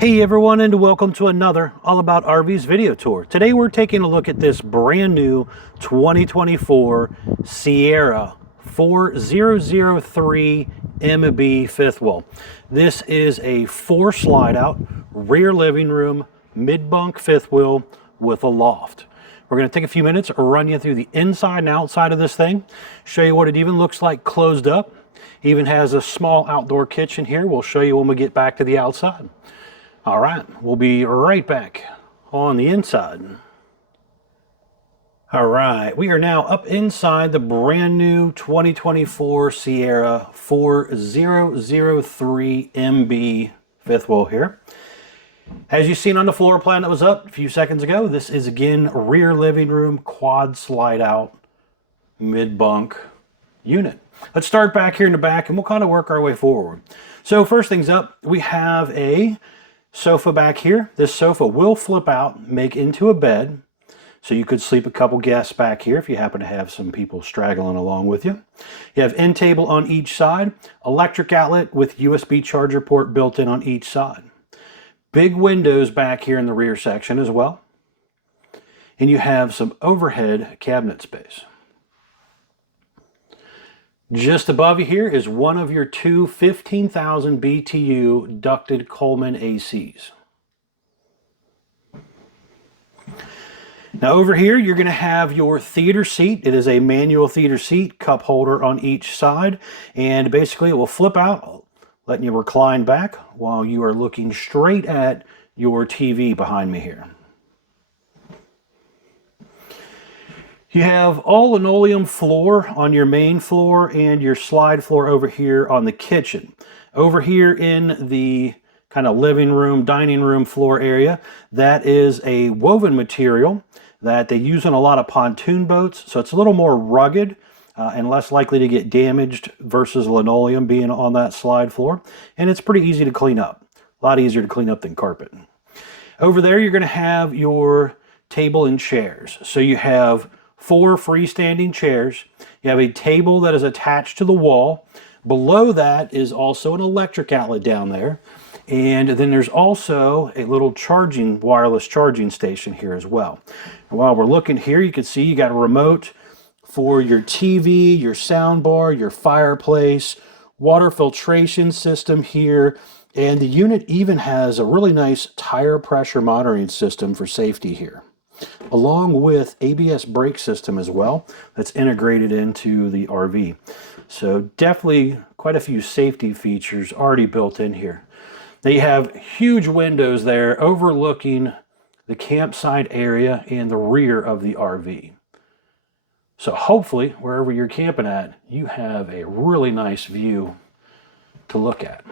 Hey everyone, and welcome to another All About RVs video tour. Today we're taking a look at this brand new 2024 Sierra 4003 MB fifth wheel. This is a 4 slide out rear living room mid bunk fifth wheel with a loft. We're going to take a few minutes, run you through the inside and outside of this thing, show you what it even looks like closed up. Even has a small outdoor kitchen here. We'll show you when we get back to the outside. All right, we'll be right back on the inside. All right, we are now up inside the brand new 2024 Sierra 4003 MB fifth wheel here. As you've seen on the floor plan that was up a few seconds ago, this is again rear living room quad slide out mid bunk unit. Let's start back here in the back and we'll kind of work our way forward. So first things up, we have a sofa back here. This sofa will flip out, make into a bed, so you could sleep a couple guests back here if you happen to have some people straggling along with you. You have end table on each side, electric outlet with USB charger port built in on each side. Big windows back here in the rear section as well. And you have some overhead cabinet space. Just above you here is one of your two 15,000 BTU ducted Coleman ACs. Now over here, you're going to have your theater seat. It is a manual theater seat, cup holder on each side, and basically it will flip out, letting you recline back while you are looking straight at your TV behind me here. You have all linoleum floor on your main floor and your slide floor over here on the kitchen. Over here in the kind of living room, dining room floor area, that is a woven material that they use on a lot of pontoon boats. So it's a little more rugged and less likely to get damaged versus linoleum being on that slide floor. And it's pretty easy to clean up. A lot easier to clean up than carpet. Over there, you're going to have your table and chairs. So you have 4 freestanding chairs. You have a table that is attached to the wall. Below that is also an electric outlet down there. And then there's also a little wireless charging station here as well. And while we're looking here, you can see you got a remote for your TV, your sound bar, your fireplace, water filtration system here. And the unit even has a really nice tire pressure monitoring system for safety here, along with ABS brake system as well that's integrated into the RV. So definitely quite a few safety features already built in here. They have huge windows there overlooking the campsite area and the rear of the RV. So hopefully wherever you're camping at, you have a really nice view to look at.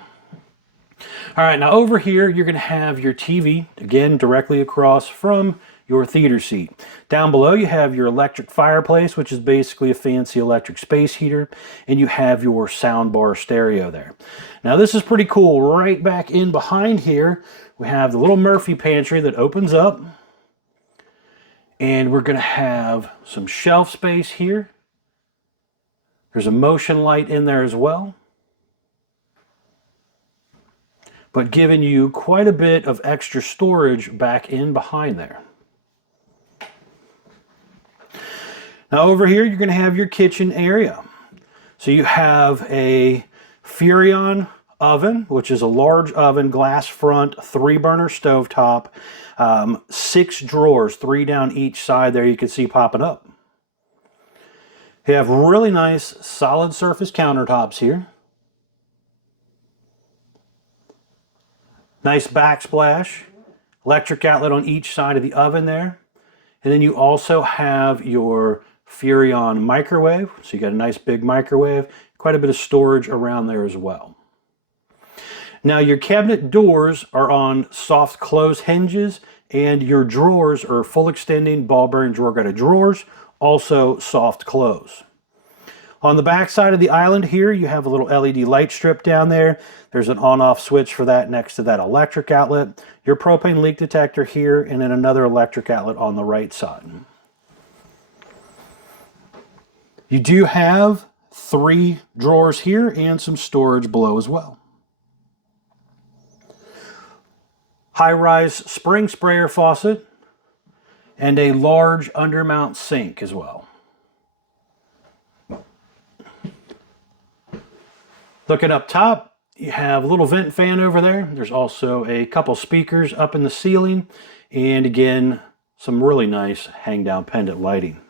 All right, now over here, you're going to have your TV, again, directly across from your theater seat. Down below, you have your electric fireplace, which is basically a fancy electric space heater, and you have your sound bar stereo there. Now, this is pretty cool. Right back in behind here, we have the little Murphy pantry that opens up, and we're going to have some shelf space here. There's a motion light in there as well, but giving you quite a bit of extra storage back in behind there. Now over here, you're going to have your kitchen area. So you have a Furrion oven, which is a large oven, glass front, 3-burner stovetop, 6 drawers, 3 down each side there you can see popping up. You have really nice solid surface countertops here. Nice backsplash, electric outlet on each side of the oven there. And then you also have your Furrion microwave. So you got a nice big microwave, quite a bit of storage around there as well. Now your cabinet doors are on soft close hinges, and your drawers are full extending ball bearing drawer guided drawers, also soft close. On the back side of the island here, you have a little LED light strip down there. There's an on-off switch for that next to that electric outlet. Your propane leak detector here, and then another electric outlet on the right side. You do have 3 drawers here and some storage below as well. high-rise spring sprayer faucet, and a large undermount sink as well. Looking up top, you have a little vent fan over there. There's also a couple speakers up in the ceiling, and again, some really nice hang-down pendant lighting.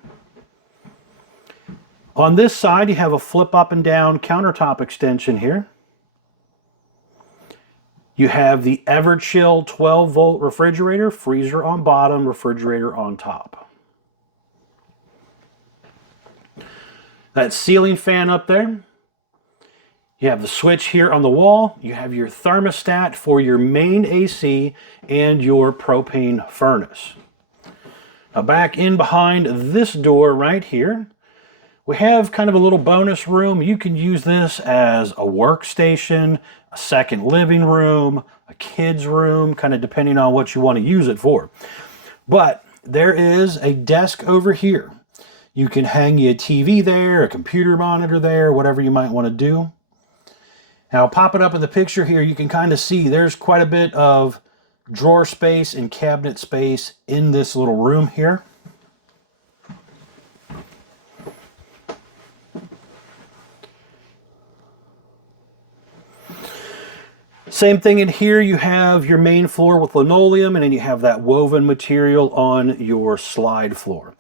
On this side, you have a flip up and down countertop extension here. You have the Everchill 12-volt refrigerator, freezer on bottom, refrigerator on top. That ceiling fan up there. You have the switch here on the wall. You have your thermostat for your main AC and your propane furnace. Now back in behind this door right here, we have kind of a little bonus room. You can use this as a workstation, a second living room, a kid's room, kind of depending on what you want to use it for. But there is a desk over here. You can hang you a TV there, a computer monitor there, whatever you might want to do. Now, pop it up in the picture here, you can kind of see there's quite a bit of drawer space and cabinet space in this little room here. Same thing in here, you have your main floor with linoleum, and then you have that woven material on your slide floor.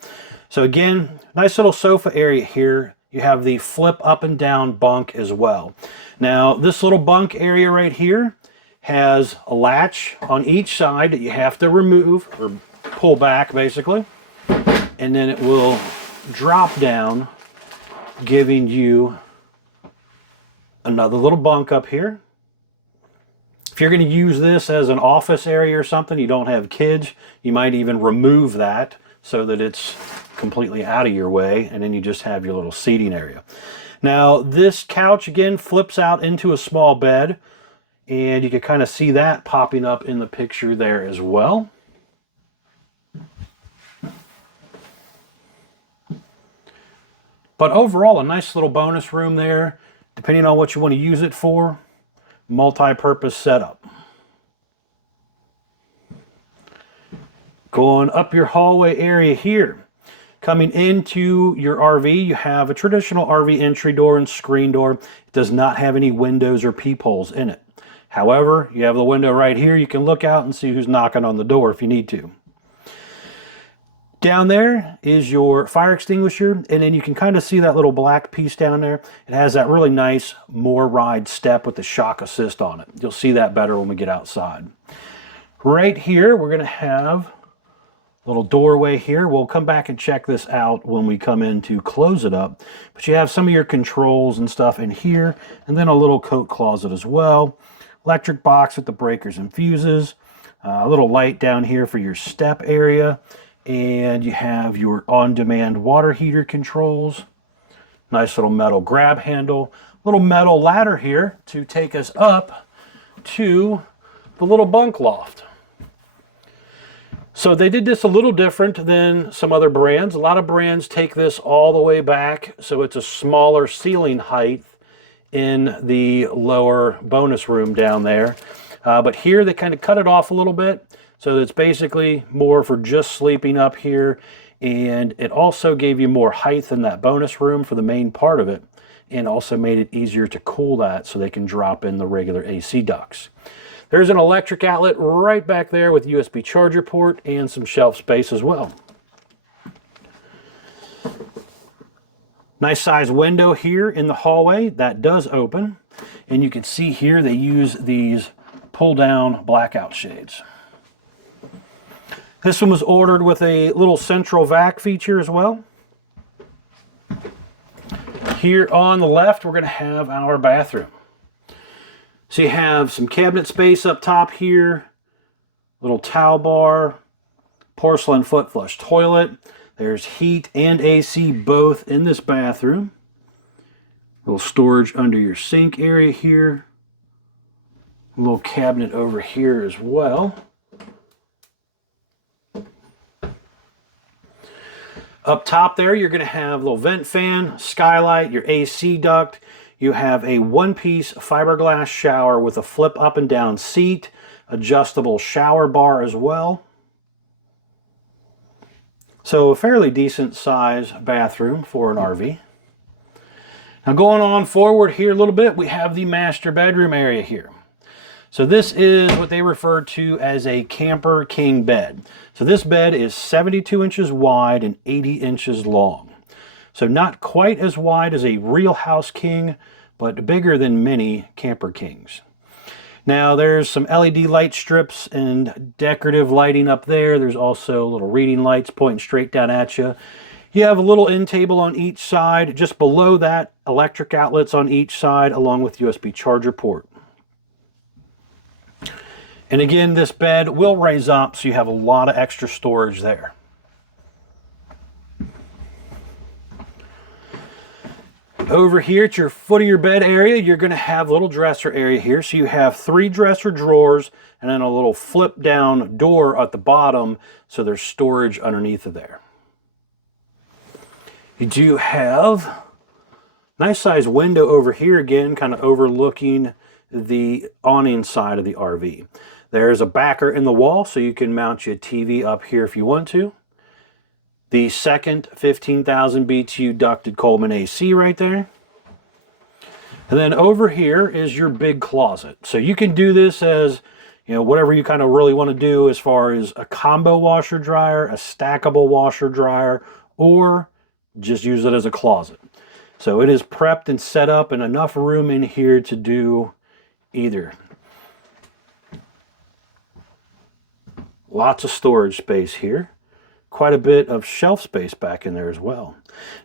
So again, nice little sofa area here. You have the flip up and down bunk as well. Now, this little bunk area right here has a latch on each side that you have to remove or pull back basically, and then it will drop down, giving you another little bunk up here. If you're going to use this as an office area or something, you don't have kids, you might even remove that so that it's completely out of your way, and then you just have your little seating area. Now, this couch again flips out into a small bed, and you can kind of see that popping up in the picture there as well. But overall, a nice little bonus room there, depending on what you want to use it for. Multi-purpose setup. Going up your hallway area here. Coming into your RV, you have a traditional RV entry door and screen door. It does not have any windows or peepholes in it. However, you have the window right here. You can look out and see who's knocking on the door if you need to. Down there is your fire extinguisher, and then you can kind of see that little black piece down there. It has that really nice MORryde step with the shock assist on it. You'll see that better when we get outside. Right here, we're going to have a little doorway here. We'll come back and check this out when we come in to close it up. But you have some of your controls and stuff in here, and then a little coat closet as well. Electric box with the breakers and fuses. A little light down here for your step area. And you have your on-demand water heater controls. Nice little metal grab handle. Little metal ladder here to take us up to the little bunk loft. So they did this a little different than some other brands. A lot of brands take this all the way back, so it's a smaller ceiling height in the lower bonus room down there. But here they kind of cut it off a little bit. So it's basically more for just sleeping up here, and it also gave you more height in that bonus room for the main part of it, and also made it easier to cool that so they can drop in the regular AC ducts. There's an electric outlet right back there with USB charger port and some shelf space as well. Nice size window here in the hallway that does open, and you can see here they use these pull down blackout shades. This one was ordered with a little central vac feature as well. Here on the left, we're going to have our bathroom. So you have some cabinet space up top here, little towel bar, porcelain foot flush toilet. There's heat and AC both in this bathroom. Little storage under your sink area here. A little cabinet over here as well. Up top there, you're going to have a little vent fan, skylight, your AC duct. You have a one-piece fiberglass shower with a flip up and down seat, adjustable shower bar as well. So a fairly decent size bathroom for an RV. Now going on forward here a little bit, we have the master bedroom area here. So this is what they refer to as a camper king bed. So this bed is 72 inches wide and 80 inches long. So not quite as wide as a real house king, but bigger than many camper kings. Now there's some LED light strips and decorative lighting up there. There's also little reading lights pointing straight down at you. You have a little end table on each side. Just below that, electric outlets on each side along with USB charger port. And again, this bed will raise up, so you have a lot of extra storage there. Over here at your foot of your bed area, you're going to have a little dresser area here. So you have 3 dresser drawers and then a little flip down door at the bottom, so there's storage underneath of there. You do have a nice size window over here again, kind of overlooking the awning side of the RV. There's a backer in the wall, so you can mount your TV up here if you want to. The second 15,000 BTU ducted Coleman AC right there. And then over here is your big closet. So you can do this as, you know, whatever you kind of really want to do as far as a combo washer dryer, a stackable washer dryer, or just use it as a closet. So it is prepped and set up and enough room in here to do either. Lots of storage space here. Quite a bit of shelf space back in there as well.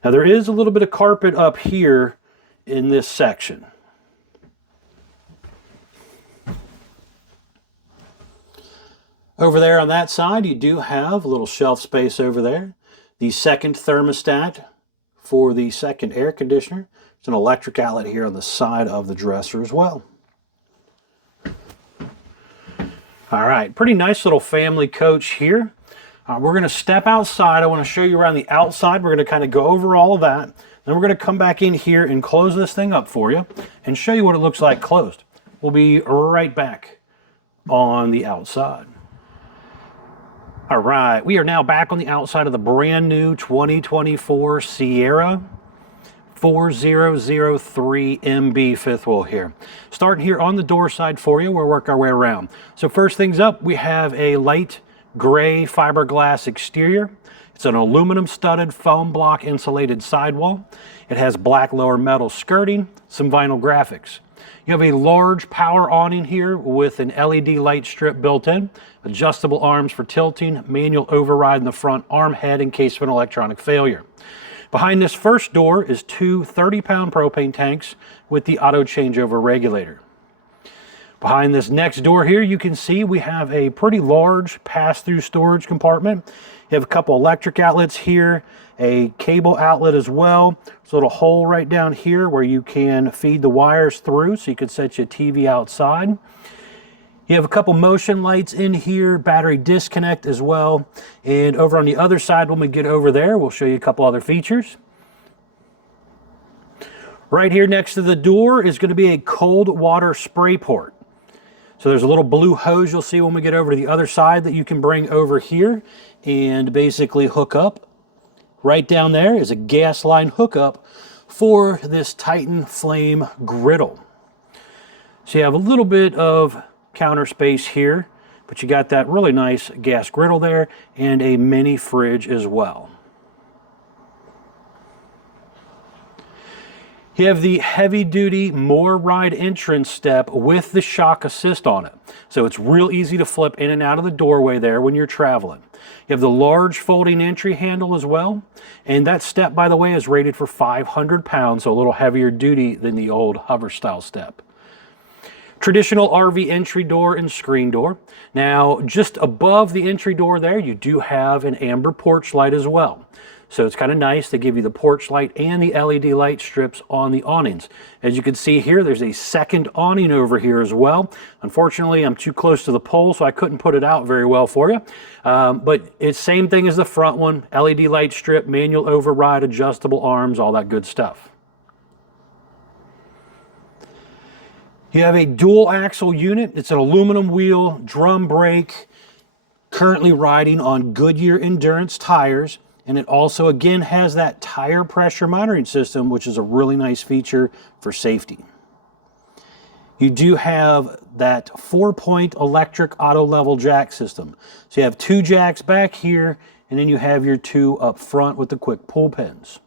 Now there is a little bit of carpet up here in this section. Over there on that side, you do have a little shelf space over there. The second thermostat for the second air conditioner. There's an electric outlet here on the side of the dresser as well. All right, pretty nice little family coach here. We're going to step outside. I want to show you around the outside. We're going to kind of go over all of that. Then we're going to come back in here and close this thing up for you and show you what it looks like closed. We'll be right back on the outside. All right, we are now back on the outside of the brand new 2024 Sierra 4003 MB fifth wheel here. Starting here on the door side for you, we'll work our way around. So first things up, we have a light gray fiberglass exterior. It's an aluminum studded foam block insulated sidewall. It has black lower metal skirting, some vinyl graphics. You have a large power awning here with an LED light strip built in, adjustable arms for tilting, manual override in the front arm head in case of an electronic failure. Behind this first door is 2 30-pound propane tanks with the auto changeover regulator. Behind this next door here, you can see we have a pretty large pass-through storage compartment. You have a couple electric outlets here, a cable outlet as well. There's a little hole right down here where you can feed the wires through, so you could set your TV outside. You have a couple motion lights in here, battery disconnect as well. And over on the other side, when we get over there, we'll show you a couple other features. Right here next to the door is going to be a cold water spray port. So there's a little blue hose you'll see when we get over to the other side that you can bring over here and basically hook up. Right down there is a gas line hookup for this Titan Flame griddle. So you have a little bit of counter space here, but you got that really nice gas griddle there and a mini fridge as well. You have the heavy-duty More Ride entrance step with the shock assist on it. So it's real easy to flip in and out of the doorway there when you're traveling. You have the large folding entry handle as well. And that step, by the way, is rated for 500 pounds, so a little heavier duty than the old hover style step. Traditional RV entry door and screen door. Now, just above the entry door there, you do have an amber porch light as well. So it's kind of nice to give you the porch light and the LED light strips on the awnings. As you can see here, there's a second awning over here as well. Unfortunately, I'm too close to the pole, so I couldn't put it out very well for you. But it's same thing as the front one, LED light strip, manual override, adjustable arms, all that good stuff. You have a dual axle unit. It's an aluminum wheel, drum brake, currently riding on Goodyear Endurance tires. And it also, again, has that tire pressure monitoring system, which is a really nice feature for safety. You do have that 4-point electric auto level jack system. So you have 2 jacks back here, and then you have your 2 up front with the quick pull pins.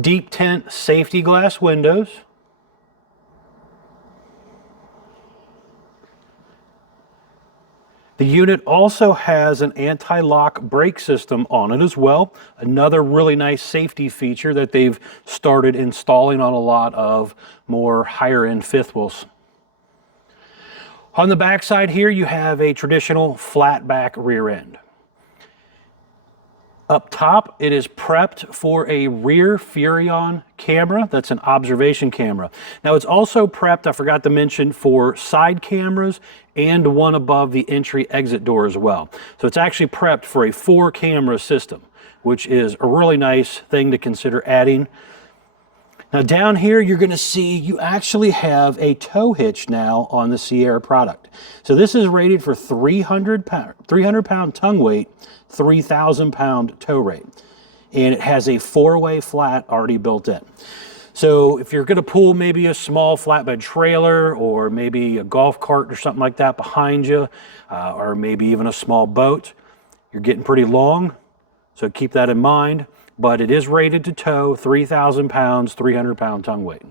Deep tint safety glass windows. The unit also has an anti-lock brake system on it as well. Another really nice safety feature that they've started installing on a lot of more higher end fifth wheels. On the back side here, you have a traditional flat back rear end. Up top, it is prepped for a rear Furrion camera. That's an observation camera. Now it's also prepped, I forgot to mention, for side cameras and one above the entry exit door as well. So it's actually prepped for a 4-camera system, which is a really nice thing to consider adding. Now down here, you're going to see you actually have a tow hitch now on the Sierra product. So this is rated for 300 pound tongue weight, 3,000 pound tow rate. And it has a 4-way flat already built in. So if you're going to pull maybe a small flatbed trailer or maybe a golf cart or something like that behind you, or maybe even a small boat, you're getting pretty long. So keep that in mind. But it is rated to tow 3,000 pounds, 300 pound tongue weight.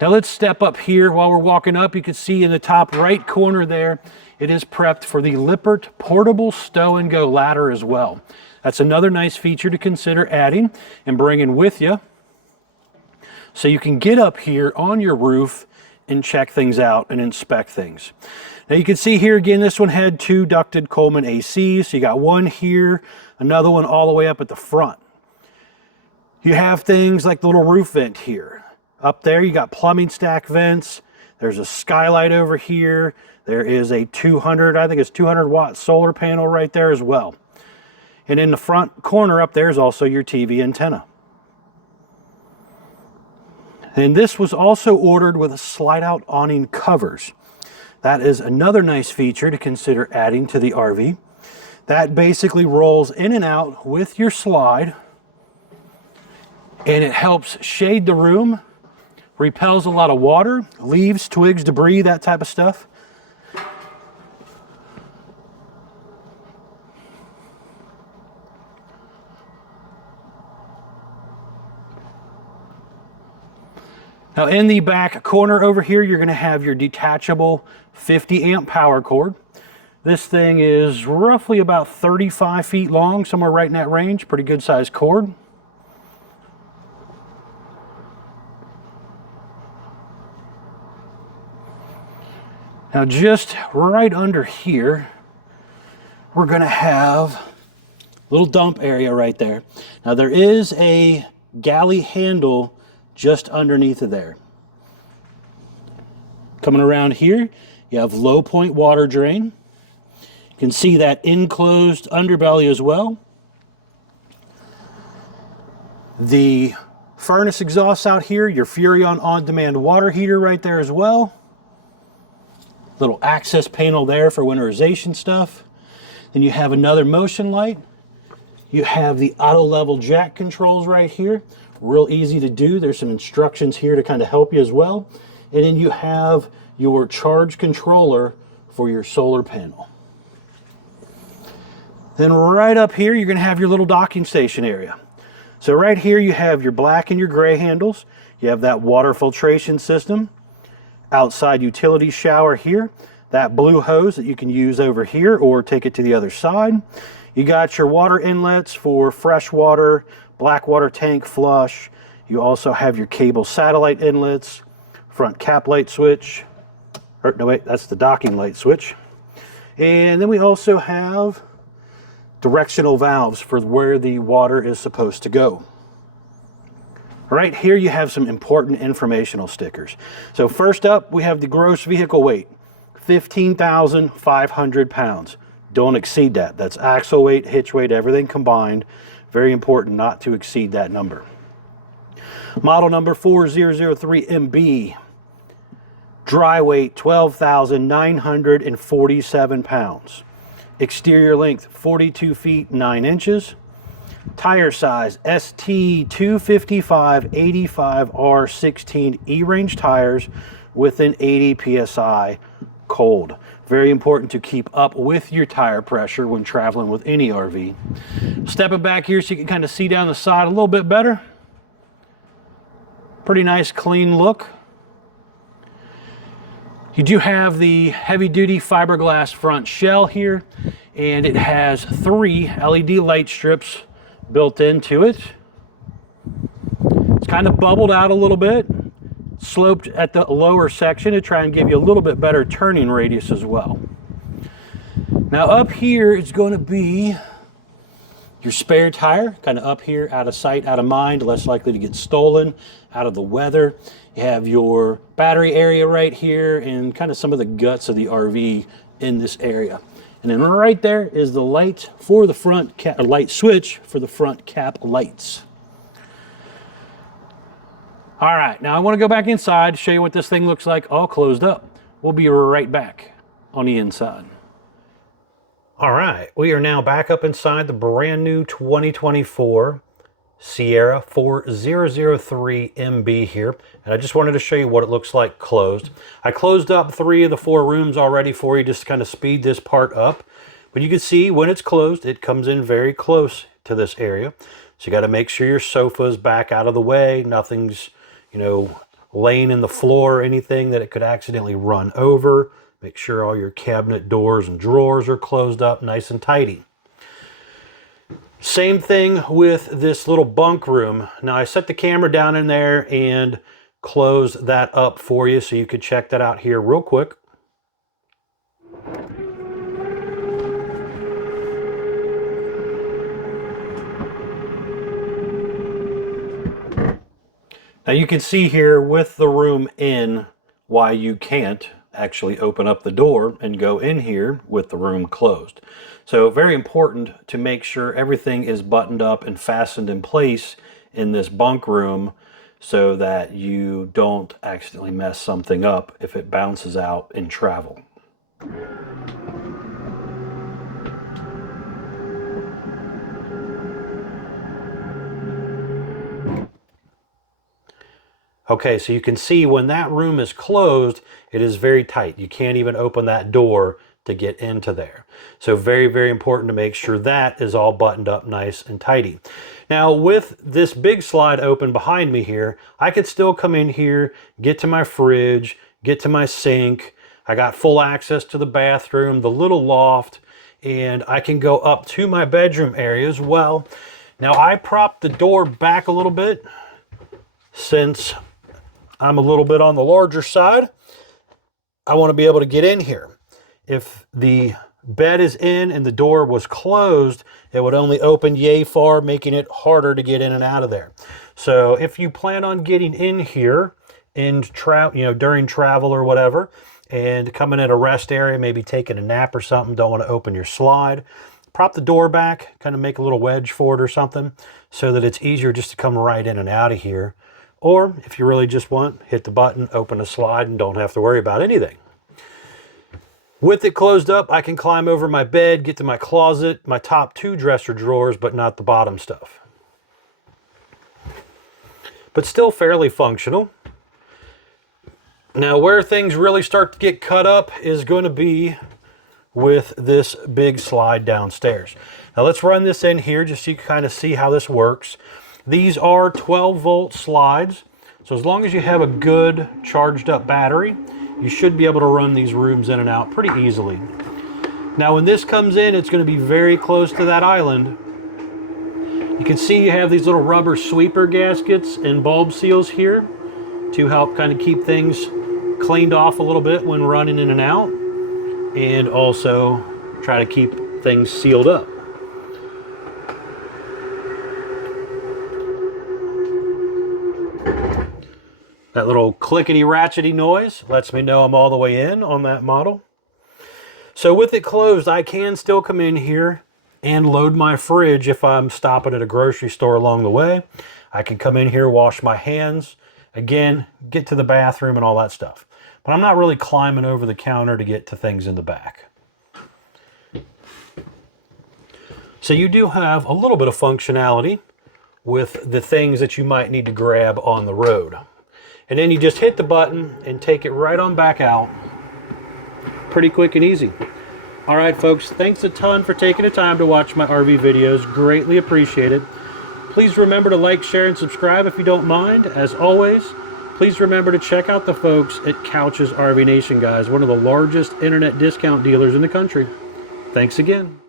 Now let's step up here. While we're walking up, you can see in the top right corner there, it is prepped for the Lippert portable stow and go ladder as well. That's another nice feature to consider adding and bringing with you, so you can get up here on your roof and check things out and inspect things. Now you can see here again, this one had 2 ducted Coleman ACs. So you got one here, another one all the way up at the front. You have things like the little roof vent here. Up there you got plumbing stack vents. There's a skylight over here. There is a 200 watt solar panel right there as well. And in the front corner up there is also your TV antenna. And this was also ordered with a slide out awning covers. That is another nice feature to consider adding to the RV. That basically rolls in and out with your slide, and it helps shade the room, repels a lot of water, leaves, twigs, debris, that type of stuff. Now in the back corner over here, you're going to have your detachable 50 amp power cord. This thing is roughly about 35 feet long, somewhere right in that range. Pretty good sized cord. Now just right under here, we're going to have a little dump area right there. Now there is a galley handle just underneath of there. Coming around here, you have low point water drain. You can see that enclosed underbelly as well. The furnace exhausts out here, your Furrion on-demand water heater right there as well. Little access panel there for winterization stuff. Then you have another motion light. You have the auto level jack controls right here. Real easy to do. There's some instructions here to kind of help you as well. And then you have your charge controller for your solar panel. Then right up here, you're going to have your little docking station area. So right here, you have your black and your gray handles. You have that water filtration system. Outside utility shower here. That blue hose that you can use over here or take it to the other side. You got your water inlets for fresh water, black water tank flush. You also have your cable satellite inlets, front cap light switch. Or no, wait, that's the docking light switch. And then we also have directional valves for where the water is supposed to go. Right here you have some important informational stickers. So first up, we have the gross vehicle weight, 15,500 pounds. Don't exceed that. That's axle weight, hitch weight, everything combined. Very important not to exceed that number. Model number 4003MB. Dry weight 12,947 pounds. Exterior length 42 feet 9 inches. Tire size ST 255 85R16 E-range tires with an 80 psi cold. Very important to keep up with your tire pressure when traveling with any RV. Stepping back here so you can kind of see down the side a little bit better. Pretty nice clean look. You do have the heavy-duty fiberglass front shell here, and it has 3 LED light strips built into it. It's kind of bubbled out a little bit, sloped at the lower section to try and give you a little bit better turning radius as well. Now up here is going to be your spare tire, kind of up here, out of sight, out of mind, less likely to get stolen, out of the weather. You have your battery area right here and kind of some of the guts of the RV in this area. And then right there is the light for the front cap, light switch for the front cap lights. All right, now I want to go back inside, show you what this thing looks like all closed up. We'll be right back on the inside. All right, we are now back up inside the brand new 2024 Sierra 4003MB here, and I just wanted to show you what it looks like closed. I closed up 3 of the 4 rooms already for you, just to kind of speed this part up. But you can see when it's closed, it comes in very close to this area. So you got to make sure your sofa's back out of the way. Nothing's, laying in the floor or anything that it could accidentally run over. Make sure all your cabinet doors and drawers are closed up nice and tidy. Same thing with this little bunk room. Now I set the camera down in there and closed that up for you so you could check that out here real quick. Now you can see here with the room in why you can't actually open up the door and go in here with the room closed. So very important to make sure everything is buttoned up and fastened in place in this bunk room so that you don't accidentally mess something up if it bounces out in travel. Okay, so you can see when that room is closed, it is very tight. You can't even open that door to get into there. So very, very important to make sure that is all buttoned up nice and tidy. Now with this big slide open behind me here, I could still come in here, get to my fridge, get to my sink. I got full access to the bathroom, the little loft, and I can go up to my bedroom area as well. Now I propped the door back a little bit since I'm a little bit on the larger side. I want to be able to get in here. If the bed is in and the door was closed, it would only open yay far, making it harder to get in and out of there. So if you plan on getting in here and during travel or whatever, and coming in a rest area, maybe taking a nap or something, don't want to open your slide, prop the door back, kind of make a little wedge for it or something, so that it's easier just to come right in and out of here. Or if you really just want, hit the button, open a slide, and don't have to worry about anything. With it closed up, I can climb over my bed, get to my closet, my top 2 dresser drawers, but not the bottom stuff. But still fairly functional. Now where things really start to get cut up is going to be with this big slide downstairs. Now let's run this in here just so you can kind of see how this works. These are 12-volt slides, so as long as you have a good charged up battery, you should be able to run these rooms in and out pretty easily. Now when this comes in, it's going to be very close to that island. You can see you have these little rubber sweeper gaskets and bulb seals here to help kind of keep things cleaned off a little bit when running in and out, and also try to keep things sealed up. That little clickety ratchety noise lets me know I'm all the way in on that model. So with it closed, I can still come in here and load my fridge if I'm stopping at a grocery store along the way. I can come in here, wash my hands, again, get to the bathroom and all that stuff. But I'm not really climbing over the counter to get to things in the back. So you do have a little bit of functionality with the things that you might need to grab on the road. And then you just hit the button and take it right on back out. Pretty quick and easy. All right, folks, thanks a ton for taking the time to watch my RV videos. Greatly appreciate it. Please remember to like, share, and subscribe if you don't mind. As always, please remember to check out the folks at Couch's RV Nation, guys, one of the largest internet discount dealers in the country. Thanks again.